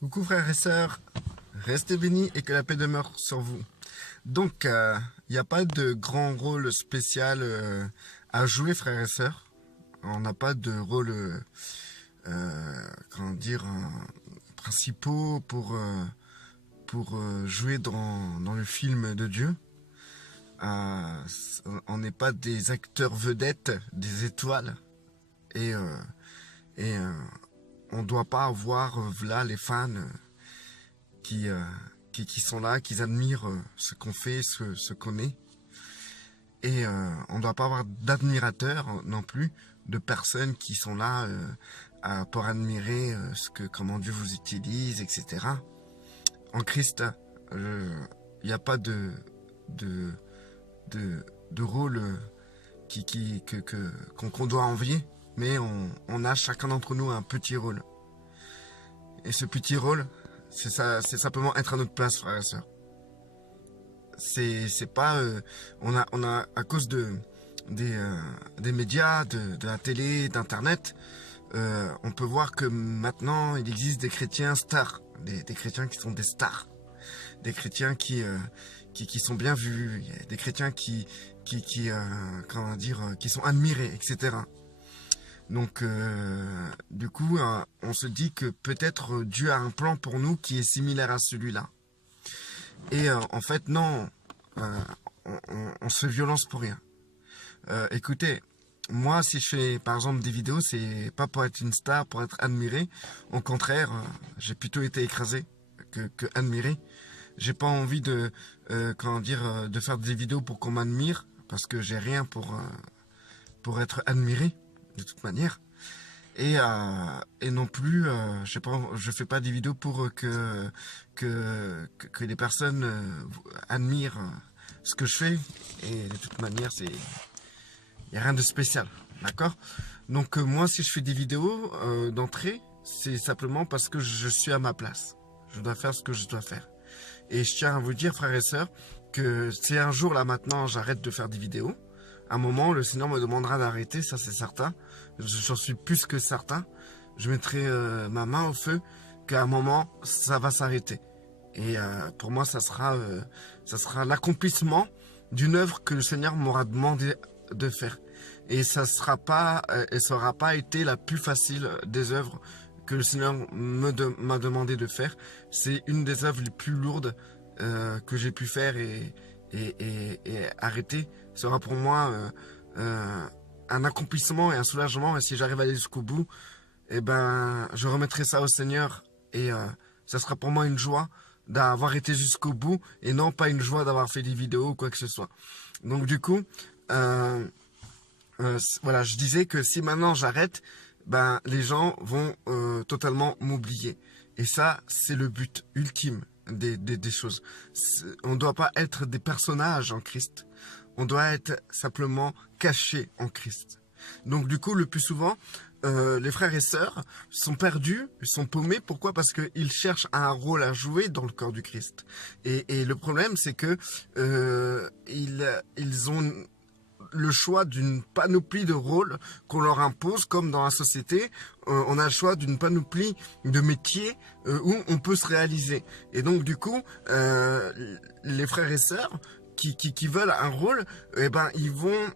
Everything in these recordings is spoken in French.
Coucou frères et sœurs, restez bénis et que la paix demeure sur vous. Donc, il n'y a pas de grand rôle spécial à jouer frères et sœurs. On n'a pas de rôle, comment dire, principaux pour jouer dans le film de Dieu. On n'est pas des acteurs vedettes, des étoiles. Et, euh, et on ne doit pas avoir là les fans qui, euh, qui sont là, qui admirent ce qu'on fait, ce qu'on est. Et on ne doit pas avoir d'admirateurs non plus, de personnes qui sont là pour admirer comment Dieu vous utilise, etc. En Christ, il n'y a pas de, de rôle qu'on doit envier, mais on a chacun d'entre nous un petit rôle. Et ce petit rôle, c'est simplement être à notre place, frères et sœurs. C'est pas on a à cause des médias, de la télé, d'internet, on peut voir que maintenant il existe des chrétiens stars, des chrétiens qui sont des stars, des chrétiens qui sont bien vus, des chrétiens qui comment dire, qui sont admirés, etc. Donc, du coup, on se dit que peut-être Dieu a un plan pour nous qui est similaire à celui-là. Et en fait, non, on se fait violence pour rien. Écoutez, moi, si je fais par exemple des vidéos, c'est pas pour être une star, pour être admiré. Au contraire, j'ai plutôt été écrasé que admiré. J'ai pas envie comment dire, de faire des vidéos pour qu'on m'admire, parce que j'ai rien pour être admiré de toute manière. Et non plus, je fais pas des vidéos pour que les personnes admirent ce que je fais. Et de toute manière, il n'y a rien de spécial, d'accord? Donc moi, si je fais des vidéos d'entrée, c'est simplement parce que je suis à ma place. Je dois faire ce que je dois faire. Et je tiens à vous dire, frères et sœurs, que si un jour, là maintenant, j'arrête de faire des vidéos, à un moment, le Seigneur me demandera d'arrêter, ça c'est certain. J'en suis plus que certain. Je mettrai ma main au feu qu'à un moment, ça va s'arrêter. Et pour moi, ça sera l'accomplissement d'une œuvre que le Seigneur m'aura demandé de faire. Et ça aura pas été la plus facile des œuvres que le Seigneur m'a demandé de faire. C'est une des œuvres les plus lourdes que j'ai pu faire et arrêter. Sera pour moi un accomplissement et un soulagement. Et si j'arrive à aller jusqu'au bout, eh ben, je remettrai ça au Seigneur. Et ça sera pour moi une joie d'avoir été jusqu'au bout et non pas une joie d'avoir fait des vidéos ou quoi que ce soit. Donc du coup, voilà, je disais que si maintenant j'arrête, ben les gens vont totalement m'oublier. Et ça, c'est le but ultime des choses. On ne doit pas être des personnages en Christ. On doit être simplement caché en Christ. Donc du coup, le plus souvent, les frères et sœurs sont perdus, sont paumés. Pourquoi? Parce qu'ils cherchent un rôle à jouer dans le corps du Christ. Et le problème, c'est que ils ont le choix d'une panoplie de rôles qu'on leur impose, comme dans la société, on a le choix d'une panoplie de métiers où on peut se réaliser. Et donc du coup, les frères et sœurs qui veulent un rôle, eh ben ils vont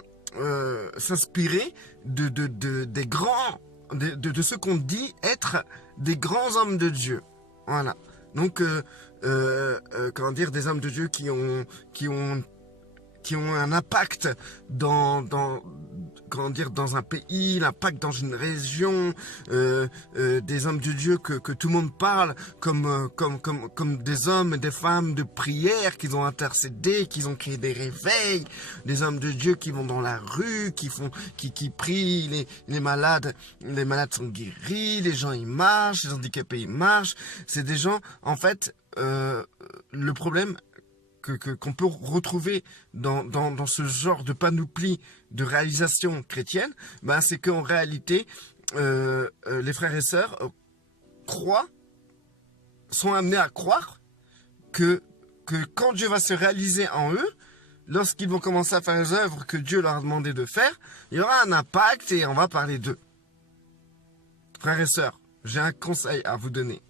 s'inspirer des grands, de ceux qu'on dit être des grands hommes de Dieu. Voilà. Donc, comment dire, des hommes de Dieu qui ont un impact comment dire, dans un pays, l'impact dans une région, des hommes de Dieu que tout le monde parle comme des hommes et des femmes de prière, qu'ils ont intercédé, qu'ils ont créé des réveils, des hommes de Dieu qui vont dans la rue, qui prient, les malades sont guéris, les gens ils marchent, les handicapés ils marchent. C'est des gens, en fait, le problème qu'on peut retrouver dans ce genre de panoplie de réalisation chrétienne, ben c'est qu'en réalité, les frères et sœurs sont amenés à croire que quand Dieu va se réaliser en eux, lorsqu'ils vont commencer à faire les œuvres que Dieu leur a demandé de faire, il y aura un impact et on va parler d'eux. Frères et sœurs, j'ai un conseil à vous donner.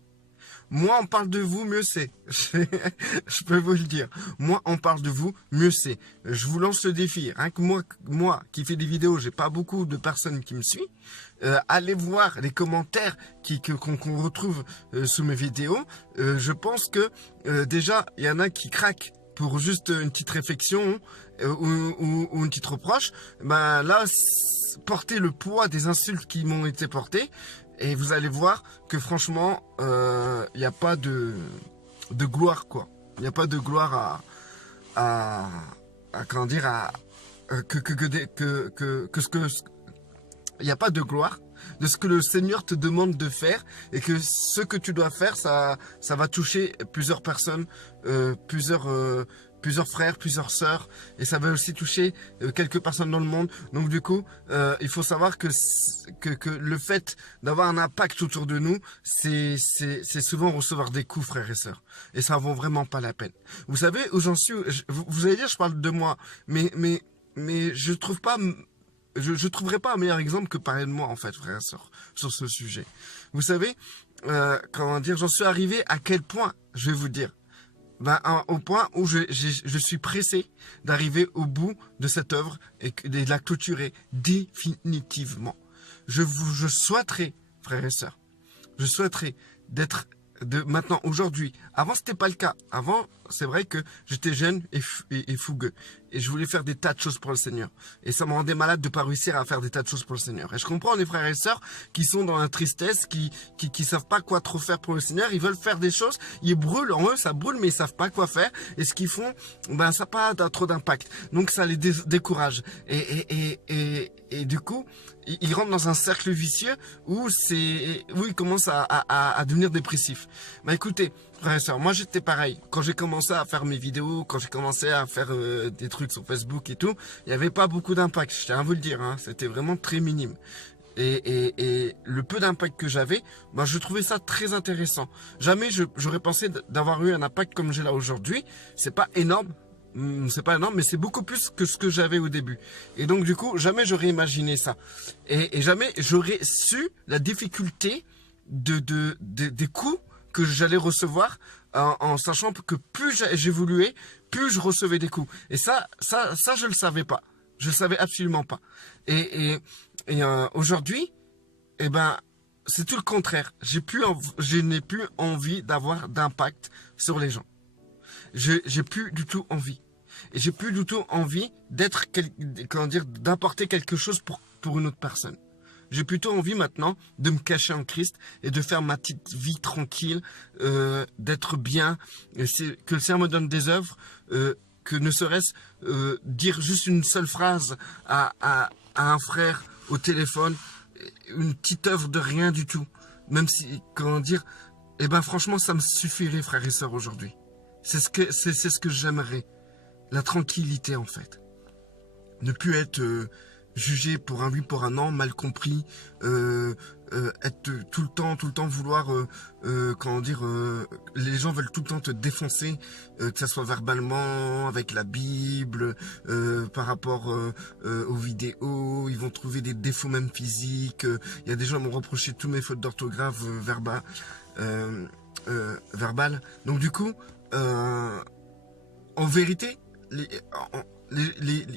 Moins on parle de vous, mieux c'est. Je peux vous le dire. Moins on parle de vous, mieux c'est. Je vous lance le défi. Rien que moi qui fais des vidéos, j'ai pas beaucoup de personnes qui me suivent. Allez voir les commentaires qu'on retrouve sous mes vidéos. Je pense que déjà, il y en a qui craquent pour juste une petite réflexion ou une petite reproche. Ben là, portez le poids des insultes qui m'ont été portées. Et vous allez voir que franchement, il n'y a pas de gloire, quoi. Il n'y a pas de gloire comment dire, il n'y a pas de gloire de ce que le Seigneur te demande de faire et que ce que tu dois faire, ça va toucher plusieurs personnes, plusieurs frères, plusieurs sœurs, et ça va aussi toucher quelques personnes dans le monde. Donc du coup, il faut savoir que le fait d'avoir un impact autour de nous, c'est souvent recevoir des coups, frères et sœurs. Et ça vaut vraiment pas la peine. Vous savez où j'en suis, vous allez dire, je parle de moi, mais je trouve pas... Je trouverai pas un meilleur exemple que parler de moi, en fait, frère et sœur, sur ce sujet. Vous savez, comment dire, j'en suis arrivé à quel point, je vais vous dire, ben, au point où je suis pressé d'arriver au bout de cette œuvre et de la clôturer définitivement. Je souhaiterais, frères et sœurs, je souhaiterais d'être maintenant, aujourd'hui. Avant, c'était pas le cas. Avant, c'est vrai que j'étais jeune et fougueux. Et je voulais faire des tas de choses pour le Seigneur. Et ça me rendait malade de pas réussir à faire des tas de choses pour le Seigneur. Et je comprends les frères et sœurs qui sont dans la tristesse, qui savent pas quoi trop faire pour le Seigneur. Ils veulent faire des choses, ils brûlent en eux, ça brûle, mais ils savent pas quoi faire. Et ce qu'ils font, ben, ça n'a pas trop d'impact. Donc, ça les décourage. Et du coup, ils rentrent dans un cercle vicieux où ils commencent à devenir dépressifs. Ben, écoutez, frères et sœurs, moi j'étais pareil. Quand j'ai commencé à faire mes vidéos, quand j'ai commencé à faire des trucs sur Facebook et tout, il n'y avait pas beaucoup d'impact, je tiens à vous le dire, hein, c'était vraiment très minime. Et le peu d'impact que j'avais, ben, je trouvais ça très intéressant. Jamais j'aurais pensé d'avoir eu un impact comme j'ai là aujourd'hui. C'est pas énorme, mais c'est beaucoup plus que ce que j'avais au début. Et donc du coup, jamais j'aurais imaginé ça. Et jamais j'aurais su la difficulté des coups que j'allais recevoir en sachant que plus j'évoluais, plus je recevais des coups. Et ça, je le savais pas. Je le savais absolument pas. Et aujourd'hui, eh ben, c'est tout le contraire. Je n'ai plus envie d'avoir d'impact sur les gens. J'ai plus du tout envie. Et j'ai plus du tout envie d'apporter quelque chose pour une autre personne. J'ai plutôt envie maintenant de me cacher en Christ et de faire ma petite vie tranquille, d'être bien, que le Seigneur me donne des œuvres, que ne serait-ce dire juste une seule phrase à un frère au téléphone, une petite œuvre de rien du tout. Même si, comment dire, eh ben franchement ça me suffirait, frères et sœurs, aujourd'hui. C'est ce que j'aimerais. La tranquillité, en fait. Ne plus être jugé pour un oui, pour un non, mal compris, être tout le temps vouloir, comment dire, les gens veulent tout le temps te défoncer, que ça soit verbalement, avec la Bible, par rapport aux vidéos, ils vont trouver des défauts même physiques. Il y a des gens qui m'ont reproché tous mes fautes d'orthographe verbales. Donc du coup, en vérité,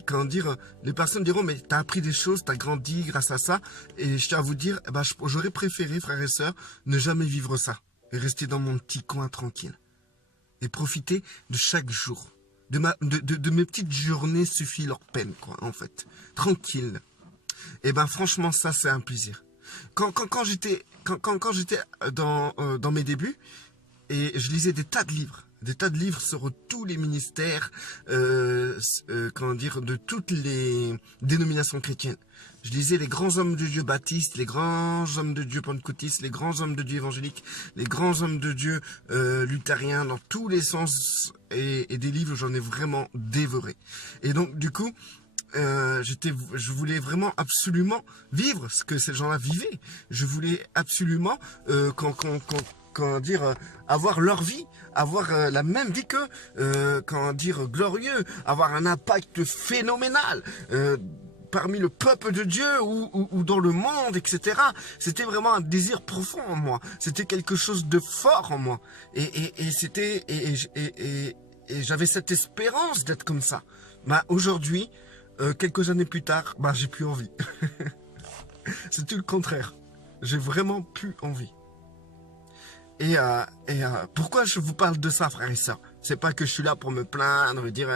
comment dire, les personnes diront mais t'as appris des choses, t'as grandi grâce à ça, et je tiens à vous dire, eh ben, j'aurais préféré, frères et sœurs, ne jamais vivre ça et rester dans mon petit coin tranquille et profiter de chaque jour, de mes petites journées suffit leur peine, quoi, en fait, tranquille. Et ben franchement ça c'est un plaisir. Quand j'étais dans mes débuts et je lisais des tas de livres sur tous les ministères, comment dire, de toutes les dénominations chrétiennes. Je lisais les grands hommes de Dieu baptistes, les grands hommes de Dieu pentecôtistes, les grands hommes de Dieu évangéliques, les grands hommes de Dieu luthériens, dans tous les sens, et des livres j'en ai vraiment dévoré. Et donc du coup, je voulais vraiment absolument vivre ce que ces gens-là vivaient. Je voulais absolument comment dire, avoir leur vie, avoir la même vie qu'eux, comment dire, glorieux, avoir un impact phénoménal, parmi le peuple de Dieu ou dans le monde, etc. C'était vraiment un désir profond en moi. C'était quelque chose de fort en moi. Et j'avais cette espérance d'être comme ça. Bah, aujourd'hui, quelques années plus tard, bah, j'ai plus envie. C'est tout le contraire. J'ai vraiment plus envie. Pourquoi je vous parle de ça, frères et sœurs? C'est pas que je suis là pour me plaindre, dire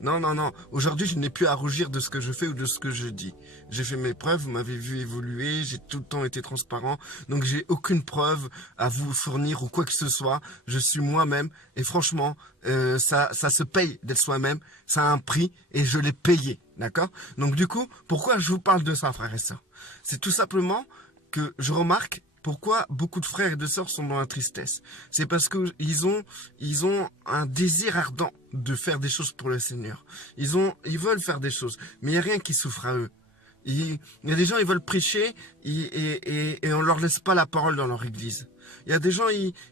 non. Aujourd'hui, je n'ai plus à rougir de ce que je fais ou de ce que je dis. J'ai fait mes preuves, vous m'avez vu évoluer, j'ai tout le temps été transparent, donc j'ai aucune preuve à vous fournir ou quoi que ce soit. Je suis moi-même et franchement, ça se paye d'être soi-même. Ça a un prix et je l'ai payé, d'accord? Donc du coup, pourquoi je vous parle de ça, frères et sœurs? C'est tout simplement que je remarque pourquoi beaucoup de frères et de sœurs sont dans la tristesse. C'est parce que ils ont un désir ardent de faire des choses pour le Seigneur. Ils veulent faire des choses, mais il n'y a rien qui souffre à eux. Il y a des gens, ils veulent prêcher et on leur laisse pas la parole dans leur église. Il y a des gens,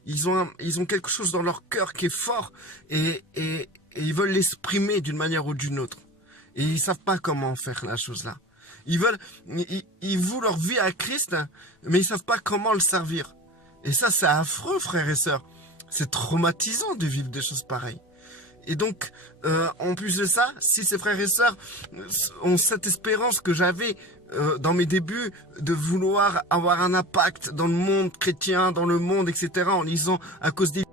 ils ont quelque chose dans leur cœur qui est fort et ils veulent l'exprimer d'une manière ou d'une autre. Et ils savent pas comment faire la chose là. Ils vouent leur vie à Christ, mais ils savent pas comment le servir. Et ça, c'est affreux, frères et sœurs. C'est traumatisant de vivre des choses pareilles. Et donc, en plus de ça, si ces frères et sœurs ont cette espérance que j'avais dans mes débuts de vouloir avoir un impact dans le monde chrétien, dans le monde, etc., en lisant à cause des...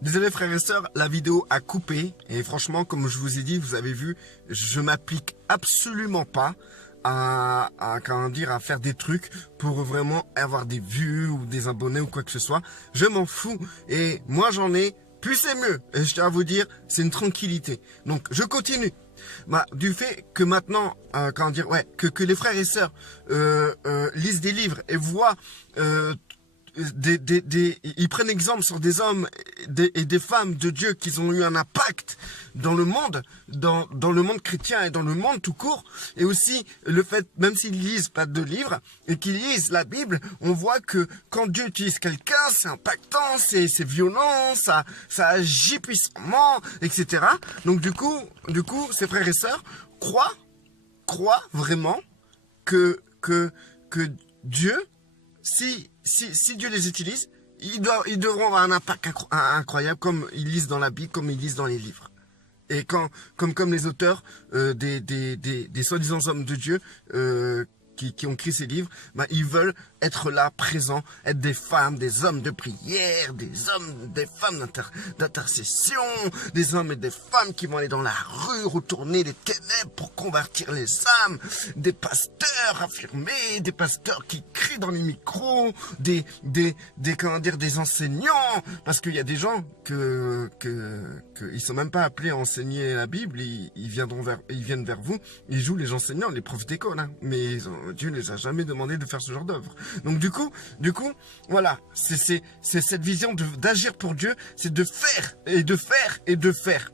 Désolé frères et sœurs, la vidéo a coupé. Et franchement, comme je vous ai dit, vous avez vu, je m'applique absolument pas à faire des trucs pour vraiment avoir des vues ou des abonnés ou quoi que ce soit. Je m'en fous. Et moi, j'en ai, plus c'est mieux. Et je tiens à vous dire, c'est une tranquillité. Donc, je continue. Bah, du fait que maintenant, que les frères et sœurs lisent des livres et voient... ils prennent exemple sur des hommes et des femmes de Dieu qui ont eu un impact dans le monde, dans le monde chrétien et dans le monde tout court. Et aussi le fait, même s'ils lisent pas de livres et qu'ils lisent la Bible, on voit que quand Dieu utilise quelqu'un, c'est impactant, c'est violent, ça agit puissamment, etc. Donc du coup, ces frères et sœurs croient vraiment que Dieu, si Dieu les utilise, ils devront avoir un impact incroyable, comme ils lisent dans la Bible, comme ils lisent dans les livres. Et comme les auteurs des soi-disant hommes de Dieu qui ont écrit ces livres, bah, ils veulent être là, présents, être des femmes, des hommes de prière, des hommes, des femmes d'intercession, des hommes et des femmes qui vont aller dans la rue, retourner les ténèbres pour convertir les âmes, des pasteurs affirmés, des pasteurs qui crient dans les micros, des enseignants, parce qu'il y a des gens ils sont même pas appelés à enseigner la Bible, ils viennent vers vous, ils jouent les enseignants, les profs d'école, hein, mais Dieu ne les a jamais demandé de faire ce genre d'œuvre. Donc du coup, voilà, c'est cette vision d'agir pour Dieu, c'est de faire et de faire et de faire.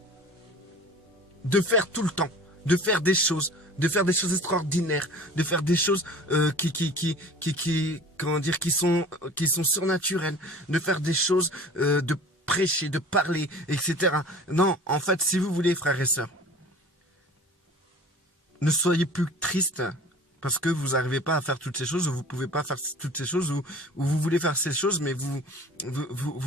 De faire tout le temps, de faire des choses extraordinaires, de faire des choses qui sont surnaturelles, de faire des choses, de prêcher, de parler, etc. Non, en fait, si vous voulez, frères et sœurs, ne soyez plus tristes parce que vous n'arrivez pas à faire toutes ces choses, ou vous ne pouvez pas faire toutes ces choses, ou vous voulez faire ces choses, mais vous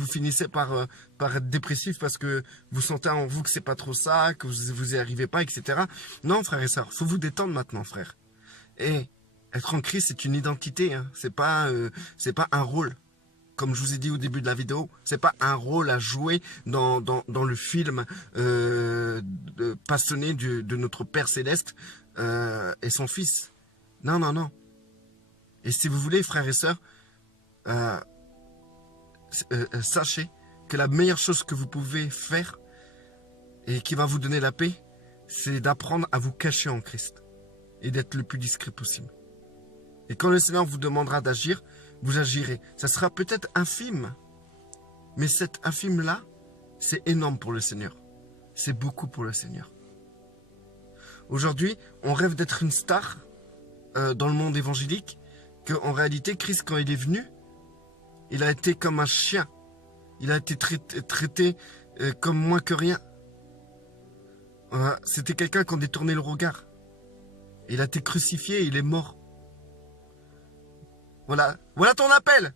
finissez par être dépressif parce que vous sentez en vous que c'est pas trop ça, que vous n'y arrivez pas, etc. Non, frères et sœurs, faut vous détendre maintenant, frère. Et être en Christ, c'est une identité, hein. C'est pas un rôle. Comme je vous ai dit au début de la vidéo, c'est pas un rôle à jouer dans le film passionné de notre Père Céleste et son Fils. Non. Et si vous voulez, frères et sœurs, sachez que la meilleure chose que vous pouvez faire et qui va vous donner la paix, c'est d'apprendre à vous cacher en Christ et d'être le plus discret possible. Et quand le Seigneur vous demandera d'agir, vous agirez. Ça sera peut-être infime, mais cet infime-là, c'est énorme pour le Seigneur. C'est beaucoup pour le Seigneur. Aujourd'hui, on rêve d'être une star dans le monde évangélique, qu'en réalité, Christ, quand il est venu, il a été comme un chien. Il a été traité comme moins que rien. C'était quelqu'un qui en détournait le regard. Il a été crucifié, il est mort. Voilà, voilà ton appel.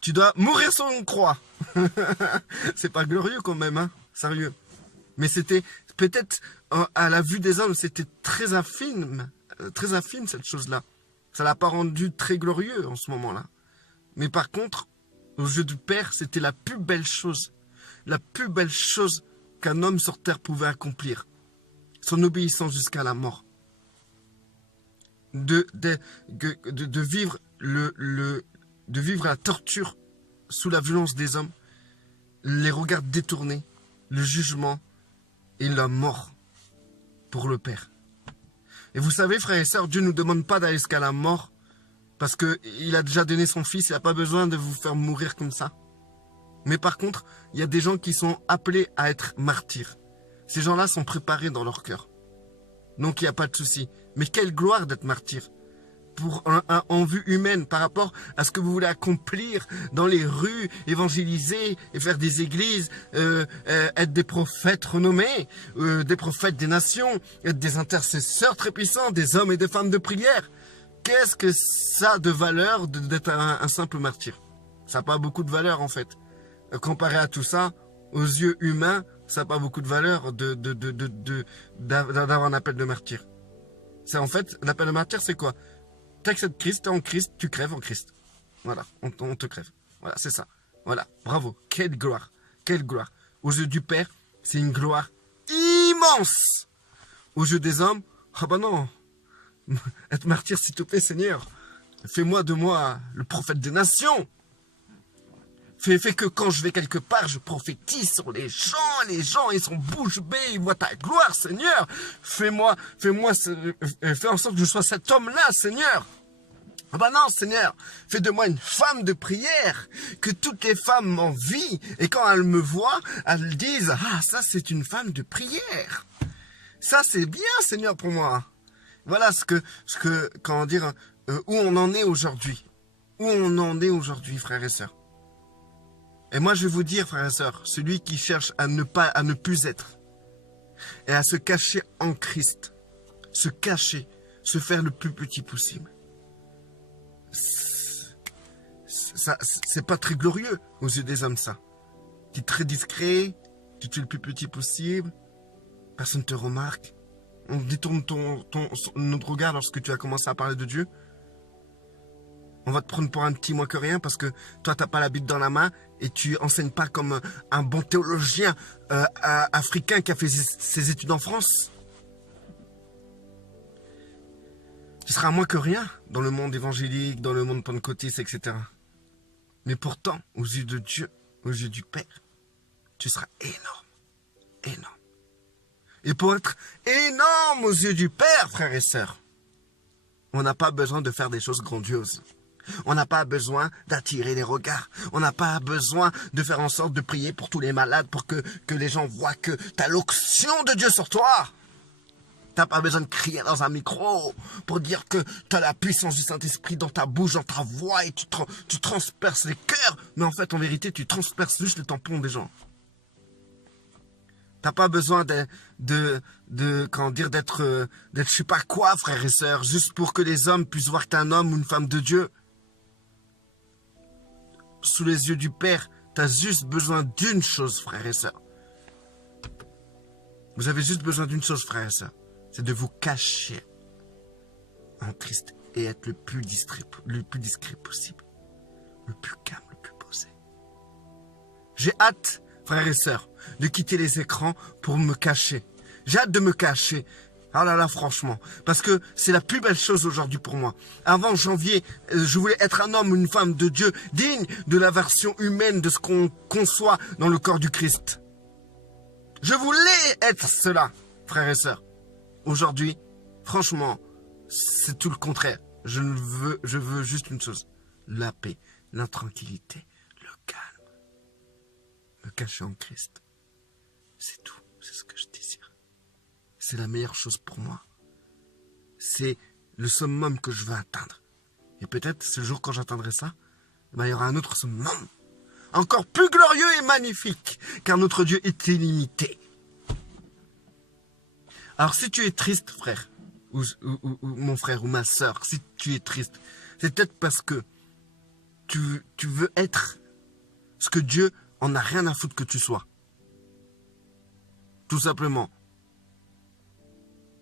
Tu dois mourir sur une croix. C'est pas glorieux quand même, hein, sérieux. Mais c'était peut-être, à la vue des hommes, c'était très infime cette chose-là. Ça l'a pas rendu très glorieux en ce moment-là. Mais par contre, aux yeux du Père, c'était la plus belle chose qu'un homme sur terre pouvait accomplir. Son obéissance jusqu'à la mort. De vivre de vivre la torture sous la violence des hommes, les regards détournés, le jugement et la mort pour le Père. Et vous savez, frères et sœurs, Dieu ne nous demande pas d'aller jusqu'à la mort parce qu'il a déjà donné son Fils, il n'a pas besoin de vous faire mourir comme ça. Mais par contre, il y a des gens qui sont appelés à être martyrs. Ces gens-là sont préparés dans leur cœur. Donc il n'y a pas de souci. Mais quelle gloire d'être martyr en vue humaine par rapport à ce que vous voulez accomplir dans les rues, évangéliser et faire des églises, être des prophètes renommés, des prophètes des nations, être des intercesseurs très puissants, des hommes et des femmes de prière. Qu'est-ce que ça a de valeur d'être un simple martyr? Ça n'a pas beaucoup de valeur en fait. Comparé à tout ça, aux yeux humains, ça n'a pas beaucoup de valeur d'avoir un appel de martyr. C'est en fait, l'appel de martyr, c'est quoi? Tu acceptes Christ, tu es en Christ, tu crèves en Christ. Voilà, on te crève. Voilà, c'est ça. Voilà, bravo. Quelle gloire. Quelle gloire. Aux yeux du Père, c'est une gloire immense. Aux yeux des hommes, ah bah non. Être martyr, s'il te plaît, Seigneur. Fais-moi de moi le prophète des nations. Fais que quand je vais quelque part, je prophétise sur les gens, ils sont bouche bée, ils voient ta gloire, Seigneur. Fais en sorte que je sois cet homme-là, Seigneur. Ah bah non, Seigneur, fais de moi une femme de prière, que toutes les femmes m'envient, et quand elles me voient, elles disent, ah, ça c'est une femme de prière. Ça c'est bien, Seigneur, pour moi. Voilà comment dire, où on en est aujourd'hui. Où on en est aujourd'hui, frères et sœurs. Et moi, je vais vous dire, frères et sœurs, celui qui cherche à ne plus être et à se cacher en Christ, se cacher, se faire le plus petit possible, c'est pas très glorieux aux yeux des hommes, ça. Tu es très discret, tu es le plus petit possible, personne ne te remarque, on détourne notre regard lorsque tu as commencé à parler de Dieu. On va te prendre pour un petit moins que rien parce que toi, tu n'as pas la Bible dans la main et tu enseignes pas comme un bon théologien africain qui a fait ses études en France. Tu seras moins que rien dans le monde évangélique, dans le monde pentecôtiste, etc. Mais pourtant, aux yeux de Dieu, aux yeux du Père, tu seras énorme. Énorme. Et pour être énorme aux yeux du Père, frères et sœurs, on n'a pas besoin de faire des choses grandioses. On n'a pas besoin d'attirer les regards. On n'a pas besoin de faire en sorte de prier pour tous les malades, pour que les gens voient que tu as l'onction de Dieu sur toi. Tu n'as pas besoin de crier dans un micro pour dire que tu as la puissance du Saint-Esprit dans ta bouche, dans ta voix, et tu transperces les cœurs. Mais en fait, en vérité, tu transperces juste le tampon des gens. T'as pas besoin d'être je sais pas quoi, frères et sœurs, juste pour que les hommes puissent voir que t'es un homme ou une femme de Dieu. Sous les yeux du Père, t'as juste besoin d'une chose, frères et sœurs. Vous avez juste besoin d'une chose, frères et sœurs. C'est de vous cacher en Christ et être le plus discret possible. Le plus calme, le plus posé. J'ai hâte, frères et sœurs, de quitter les écrans pour me cacher. J'ai hâte de me cacher. Ah là là, franchement. Parce que c'est la plus belle chose aujourd'hui pour moi. Avant janvier, je voulais être un homme ou une femme de Dieu, digne de la version humaine de ce qu'on conçoit dans le corps du Christ. Je voulais être cela, frères et sœurs. Aujourd'hui, franchement, c'est tout le contraire. Je veux juste une chose. La paix, la tranquillité, le calme. Me cacher en Christ. C'est tout. C'est ce que je désire. C'est la meilleure chose pour moi. C'est le summum que je veux atteindre. Et peut-être, ce jour quand j'atteindrai ça, il y aura un autre summum. Encore plus glorieux et magnifique. Car notre Dieu est illimité. Alors si tu es triste, frère, ou mon frère ou ma soeur, si tu es triste, c'est peut-être parce que tu veux être ce que Dieu en a rien à foutre que tu sois. Tout simplement.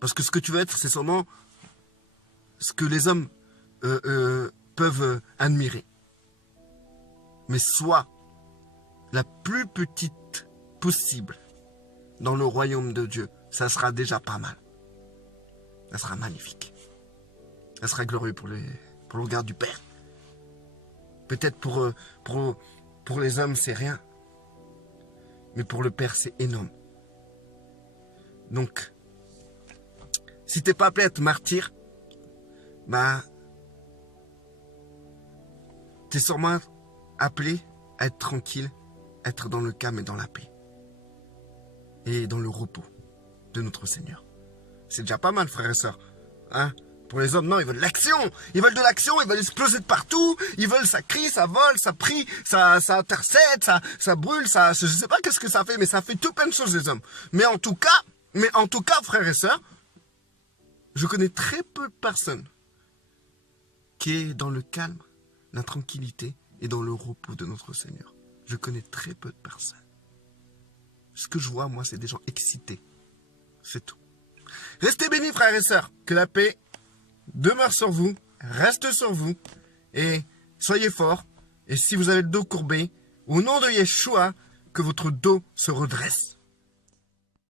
Parce que ce que tu veux être, c'est seulement ce que les hommes peuvent admirer. Mais sois la plus petite possible dans le royaume de Dieu. Ça sera déjà pas mal. Ça sera magnifique. Ça sera glorieux pour le regard du Père. Peut-être pour les hommes, c'est rien. Mais pour le Père, c'est énorme. Donc, si t'es pas appelé à être martyr, bah, t'es sûrement appelé à être tranquille, être dans le calme et dans la paix. Et dans le repos de notre Seigneur. C'est déjà pas mal, frères et sœurs. Hein? Pour les hommes, non, ils veulent l'action. Ils veulent de l'action, ils veulent exploser de partout. Ils veulent, ça crie, ça vole, ça prie, ça intercède, ça brûle, je sais pas qu'est-ce que ça fait, mais ça fait tout plein de choses, les hommes. Mais en tout cas, frères et sœurs, je connais très peu de personnes qui est dans le calme, la tranquillité et dans le repos de notre Seigneur. Je connais très peu de personnes. Ce que je vois, moi, c'est des gens excités. C'est tout. Restez bénis, frères et sœurs. Que la paix demeure sur vous, reste sur vous. Et soyez forts. Et si vous avez le dos courbé, au nom de Yeshua, que votre dos se redresse.